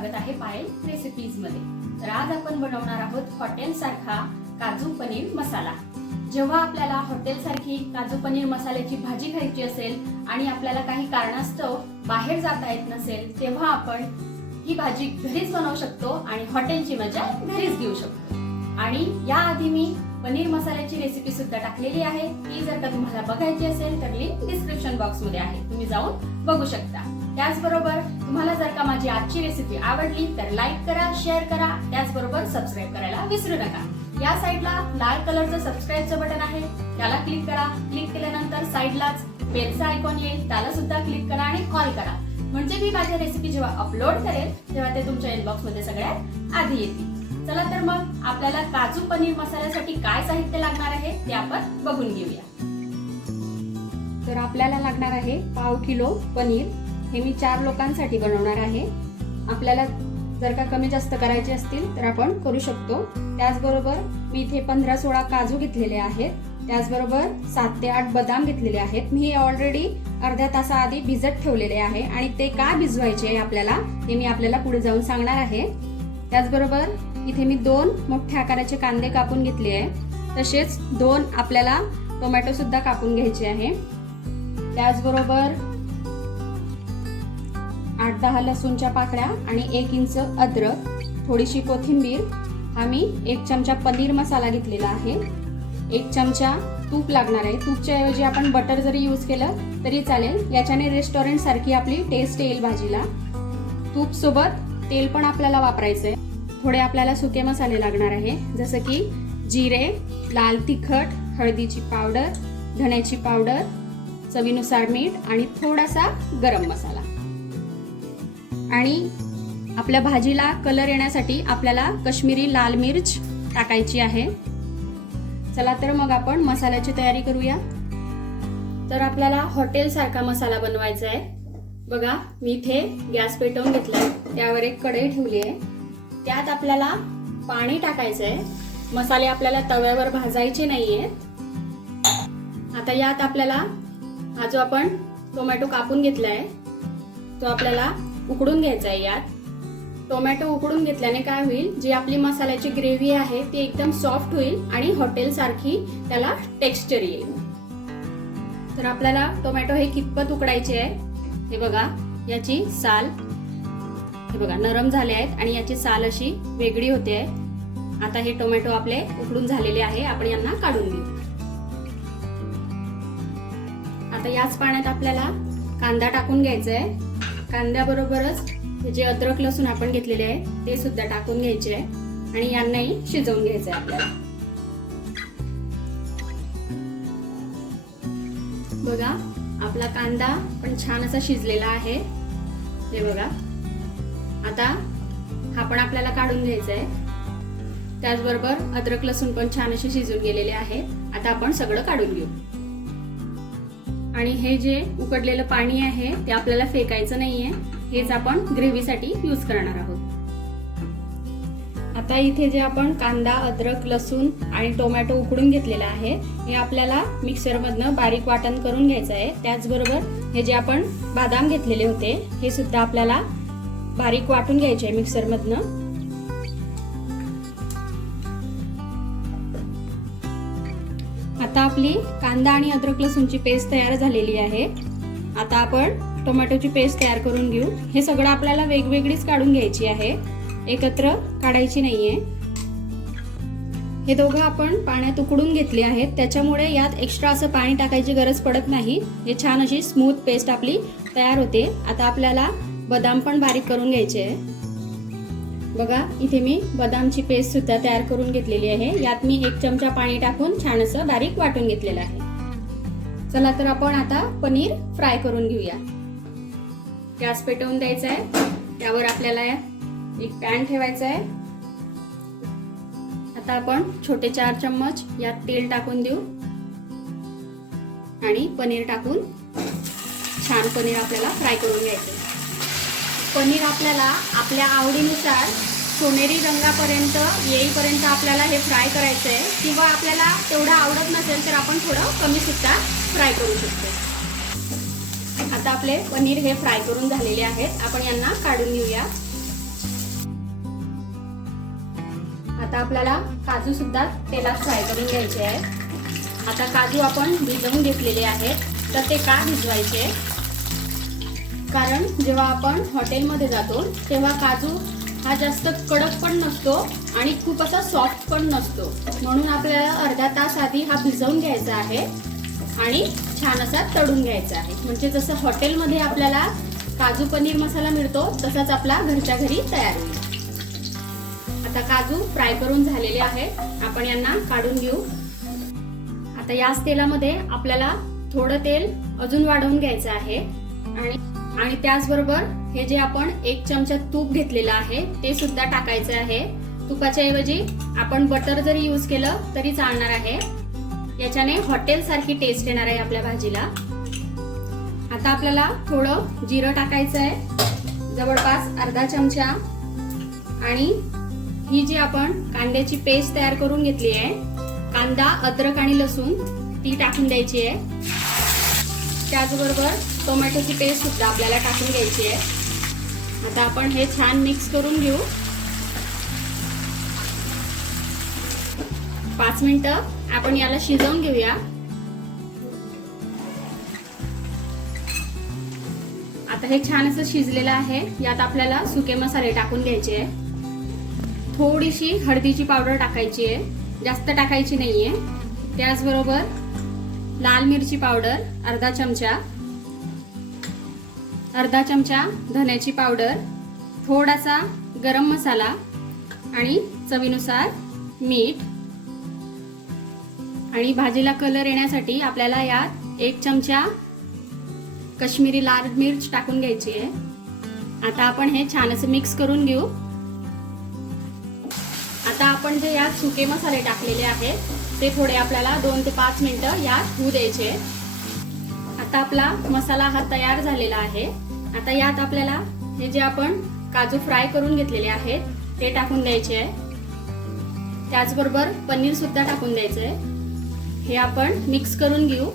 स्वागत आहे पायल रेसिपीज मध्ये। तर आज आपण बनवणार आहोत हॉटेल सारखा काजू पनीर मसाला। जेव्हा आपल्याला हॉटेल सारखी काजू पनीर मसाल्याची भाजी खायची असेल आणि आपल्याला काही कारणास्तव बाहेर जाता येत नसेल, तेव्हा आपण ही भाजी घरीच बनवू शकतो आणि हॉटेलची मजा घरीच घेऊ शकतो। आणि याआधी मी पनीर मसाल्याची रेसिपी सुद्धा टाकलेली आहे, ती जर का तुम्हाला बघायची असेल तर लिंक डिस्क्रिप्शन बॉक्स मध्ये आहे, तुम्ही जाऊन बघू शकता। त्याचबरोबर तुम्हाला जर का माझी आजची रेसिपी आवडली तर लाईक करा, शेअर करा, त्याचबरोबर सबस्क्राइब करायला विसरू नका। या साइडला लाल कलरचं सबस्क्राइबचं बटन आहे, त्याला क्लिक करा। क्लिक केल्यानंतर साइडलाच बेलचा आयकॉन येईल, त्याला सुद्धा क्लिक करा आणि कॉल करा, म्हणजे मी माझी रेसिपी जेव्हा अपलोड करेल तेव्हा ते तुमच्या इनबॉक्स मध्ये सगळ्यात आधी येतील। चला तर मग आपल्याला काजू पनीर मसाल्यासाठी काय साहित्य लागणार आहे ते आपण बघून घेऊया। तर आपल्याला लागणार आहे पाव किलो पनीर। हे मी 4 लोकांसाठी बनवणार आहे। आपल्याला जर का कमी जास्त करायचे असतील तर आपण करू शकतो। त्याचबरोबर मी इथे 15-16 काजू घेतलेले आहेत, त्याचबरोबर 7 ते 8 बदाम घेतलेले आहेत। मी हे ऑलरेडी अर्ध्या तासाआधी भिजत ठेवलेले आहे आणि ते का भिजवायचे आपल्याला ते मी आपल्याला पुढे जाऊन सांगणार आहे। त्याचबरोबर इथे मी 2 मोठ्या आकाराचे कांदे कापून घेतले आहे, तसेच 2 आपल्याला टोमॅटो सुद्धा कापून घ्यायचे आहे। त्याचबरोबर 8-10 लसूणच्या पाकळ्या आणि 1 इंच अद्रक, थोडीशी कोथिंबीर। हा मी 1 चमचा पनीर मसाला घेतलेला आहे। 1 चमचा तूप लागणार आहे। तूपच्या ऐवजी आपण बटर जरी यूज केलं तरी चालेल, याच्याने रेस्टॉरंट सारखी आपली टेस्ट येईल भाजीला। तूप सोबत तेल पण आपल्याला वापरायचंय। थोडे आपल्याला सुके मसाले लागणार आहे, जसं की जिरे, लाल तिखट, हळदीची पावडर, धण्याची पावडर, चवीनुसार मीठ आणि थोडासा गरम मसाला। आणि आपल्या भाजीला कलर येण्यासाठी आपल्याला काश्मीरी लाल मिर्च टाकायची आहे। चला तर मग आपण मसाल्याची तयारी करूया। तर आपल्याला हॉटेल सारखा मसाला बनवायचा आहे। बघा, मी इथे गॅस पेटवून घेतलाय, त्यावर एक कढई ठेवली आहे, त्यात आपल्याला पाणी टाकायचं आहे। मसाले आपल्याला तव्यावर भाजायचे नाहीयेत। आता यात आपल्याला हा जो आपण टोमॅटो कापून घेतलाय तो आपल्याला उकडून घ्यायचा आहे। यात टोमॅटो उकडून घेतल्याने काय होईल, जी आपली मसाल्याची ग्रेव्ही आहे ती एकदम सॉफ्ट होईल आणि हॉटेल सारखी त्याला टेक्स्चर येईल। तर आपल्याला टोमॅटो हे कितपत उकडायचे आहे, हे बघा, याची साल हे बघा नरम झाले आहेत आणि याची साल अशी वेगळी होते आहे। आता हे टोमॅटो आपले उकडून झालेले आहे, आपण यांना काढून घेऊ। आता याच पाण्यात आपल्याला कांदा टाकून घ्यायचा आहे। कांद्याबरोबरच हे जे अद्रक लसूण आपण घेतलेले आहे ते सुद्धा टाकून घ्यायचे आहे आणि यांनाही शिजवून घ्यायचं आहे आपल्याला। बघा, आपला कांदा पण छान असा शिजलेला आहे, हे बघा। आता हा पण आपल्याला काढून घ्यायचा आहे। त्याचबरोबर अद्रक लसूण पण छान असे शिजून गेलेले आहे। आता आपण सगळं काढून घेऊ आणि हे जे उकडलेलं पाणी आहे ते आपल्याला फेकायचं नाहीये, हेच आपण ग्रेव्हीसाठी यूज करणार आहोत। आता इथे जे आपण कांदा, अद्रक, लसूण आणि टोमॅटो उकडून घेतलेला आहे हे आपल्याला मिक्सर मधनं बारीक वाटण करून घ्यायचं आहे। त्याचबरोबर हे जे आपण बदाम घेतलेले होते हे सुद्धा आपल्याला बारीक वाटून घ्यायचे आहे मिक्सर मधनं। आता आपली कांदा आणि अद्रक लसूणची पेस्ट तयार झालेली आहे। आता आपण टोमॅटोची पेस्ट तयार करून घेऊ। हे सगळं आपल्याला वेगवेगळीच काढून घ्यायची आहे, एकत्र काढायची नाहीये। हे दोघं आपण पाण्यात उकडून घेतले आहेत, त्याच्यामुळे यात एक्स्ट्रा असं पाणी टाकायची गरज पडत नाही। हे छान अशी स्मूथ पेस्ट आपली तयार होते। आता आपल्याला बदाम पण बारीक करून घ्यायचे आहे। बघा, इथे मी बदामची पेस्ट सुद्धा तयार करून घेतलेली आहे। यात मी 1 चमचा पाणी टाकून छान असं बारीक वाटून घेतलेलं आहे। चला तर आपण आता पनीर फ्राय करून घेऊया। गॅस पेटवून द्यायचा आहे, त्यावर आपल्याला एक पॅन ठेवायचा आहे। आता आपण छोटे 4 चम्मच यात तेल टाकून देऊ आणि पनीर टाकून छान पनीर आपल्याला फ्राय करून घ्यायचं। पनीर आपल्याला आपल्या आवडीनुसार सोनेरी रंगापर्यंत येईपर्यंत आपल्याला हे फ्राय करायचं आहे, किंवा आपल्याला तेवढं आवडत नसेल तर आपण थोडं कमी सुद्धा फ्राय करू शकतो। आता आपले पनीर हे फ्राय करून झालेले आहेत, आपण यांना काढून घेऊया। आता आपल्याला काजू सुद्धा तेलात फ्राय करून घ्यायचे आहे. आता काजू आपण भिजवून घेतलेले आहेत. तर ते का भिजवायचे? कारण जेव्हा आपण हॉटेलमध्ये जातो तेव्हा काजू हा जास्त कडक पण नसतो आणि खूप असा सॉफ्ट पण नसतो, म्हणून आपल्याला अर्धा तास आधी हा भिजवून घ्यायचा आहे आणि छान असा तळून घ्यायचा आहे. म्हणजे जसं हॉटेलमध्ये आपल्याला काजू पनीर मसाला मिळतो तसाच आपला घरच्या घरी तयार होईल. आता काजू फ्राय करून झालेले आहेत. आपण यांना काढून घेऊ. आता याच तेलामध्ये आपल्याला थोडं तेल अजून वाढवून घ्यायचं आहे आणि त्याचबरोबर हे जे आपण 1 चमचा तूप घेतलेलं आहे ते सुद्धा टाकायचं आहे. तुपाच्या ऐवजी आपण बटर जरी यूज केलं तरी चालणार आहे. याच्याने हॉटेल सारखी टेस्ट येणार आहे आपल्या भाजीला. आता आपल्याला थोडं जिरं टाकायचं आहे, जवळपास अर्धा चमचा. आणि ही जी आपण कांद्याची पेस्ट तयार करून घेतली आहे, कांदा, अद्रक आणि लसूण, ती टाकून द्यायची आहे. त्याचबरोबर टोमॅटोची पेस्ट सुद्धा आपल्याला टाकून घ्यायची आहे. आता आपण हे छान मिक्स करून घेऊ. 5 मिनिटं आपण याला शिजवून घेऊया. आता हे छान असं शिजलेलं आहे. यात आपल्याला सुके मसाले टाकून घ्यायचे आहे. थोडीशी हळदीची पावडर टाकायची आहे, जास्त टाकायची नाहीये. त्याचबरोबर लाल मिरची पावडर अर्धा चमचा धन्याची पावडर, थोडासा गरम मसाला आणि चवीनुसार मीठ. आणि भाजीला कलर येण्यासाठी आपल्याला यात 1 चमचा काश्मीरी लाल मिर्च टाकून घ्यायची आहे. आता आपण हे छान असं मिक्स करून घेऊ. आता आपण जे यात सुके मसाले टाकलेले आहेत ते थोडे आपल्याला 2 ते 5 मिनिटं यात होऊ द्यायचे. आता आपला मसाला हा तयार झालेला आहे. आता यात आपल्याला हे जे आपण काजू फ्राय करून घेतलेले आहेत ते टाकून द्यायचे आहे. त्याचबरोबर पनीर सुद्धा टाकून द्यायचे आहे. हे आपण मिक्स करून घेऊ.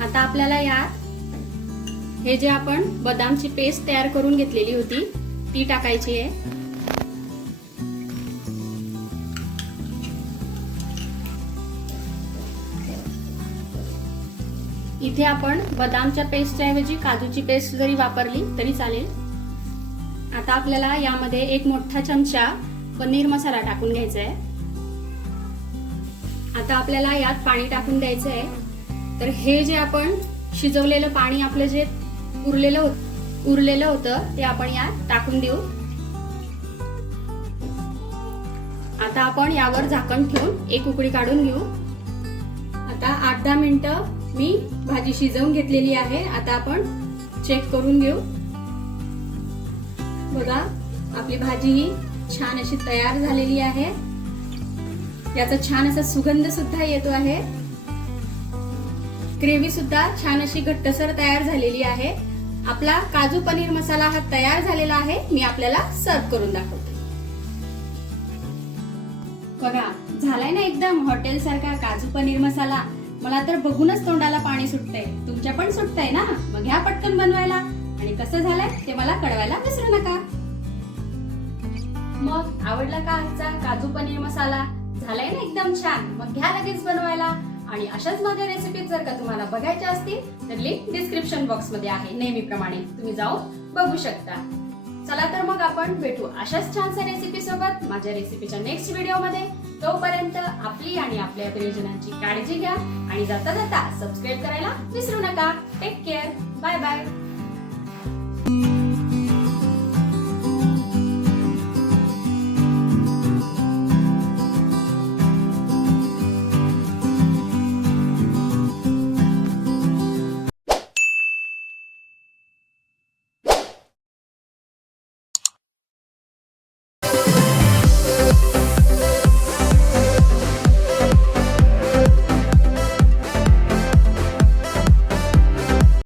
आता आपल्याला यात हे जे आपण बदामची पेस्ट तयार करून घेतलेली होती ती टाकायची आहे. इथे आपण बदामच्या पेस्टच्या ऐवजी काजूची पेस्ट जरी वापरली तरी चालेल. आता आपल्याला यामध्ये 1 मोठा चमचा पनीर मसाला टाकून घ्यायचा आहे. आता आपल्याला यात पाणी टाकून द्यायचं आहे. तर हे जे आपण शिजवलेलं पाणी आपलं जे उरलेलं होतं ते आपण यात टाकून देऊ. आता आपण यावर झाकण ठेवून 1 उकळी काढून घेऊ. आता 8-10 मिनिटं मी भाजी शिजवून घेतलेली आहे. आता आपण चेक करून घेऊ. बघा, आपली भाजी ही छान अशी तयार झालेली आहे. याचा छान असा सुगंध सुद्धा येतो आहे. ग्रेव्ही सुद्धा छान अशी घट्टसर तयार झालेली आहे. आपला काजू पनीर मसाला हा तयार झालेला आहे. मी आपल्याला सर्व करून दाखवते. बघा, झालाय ना एकदम हॉटेल सारखा काजू पनीर मसाला. मला तर बघूनच तोंडाला पाणी सुटतंय. तुमच्या पण सुटतंय ना? मग घ्या पटकन बनवायला. आणि कसं झालंय ते मला कळवायला विसरू नका. मग आवडला का आजचा काजू पनीर मसाला? झालाय ना एकदम छान? मग घ्या लगेच बनवायला. आणि अशाच माझ्या रेसिपी जर का तुम्हाला बघायच्या असतील तर लिंक डिस्क्रिप्शन बॉक्स मध्ये आहे. नेहमीप्रमाणे तुम्ही जाऊन बघू शकता. चला तर मग आपण भेटू अशाच छानशा रेसिपी सोबत माझ्या रेसिपीच्या नेक्स्ट व्हिडिओ मध्ये. तोपर्यंत आपली आणि आपल्या प्रियजनांची काळजी घ्या आणि जाता जाता सबस्क्राईब करायला विसरू नका. Take care. Bye bye.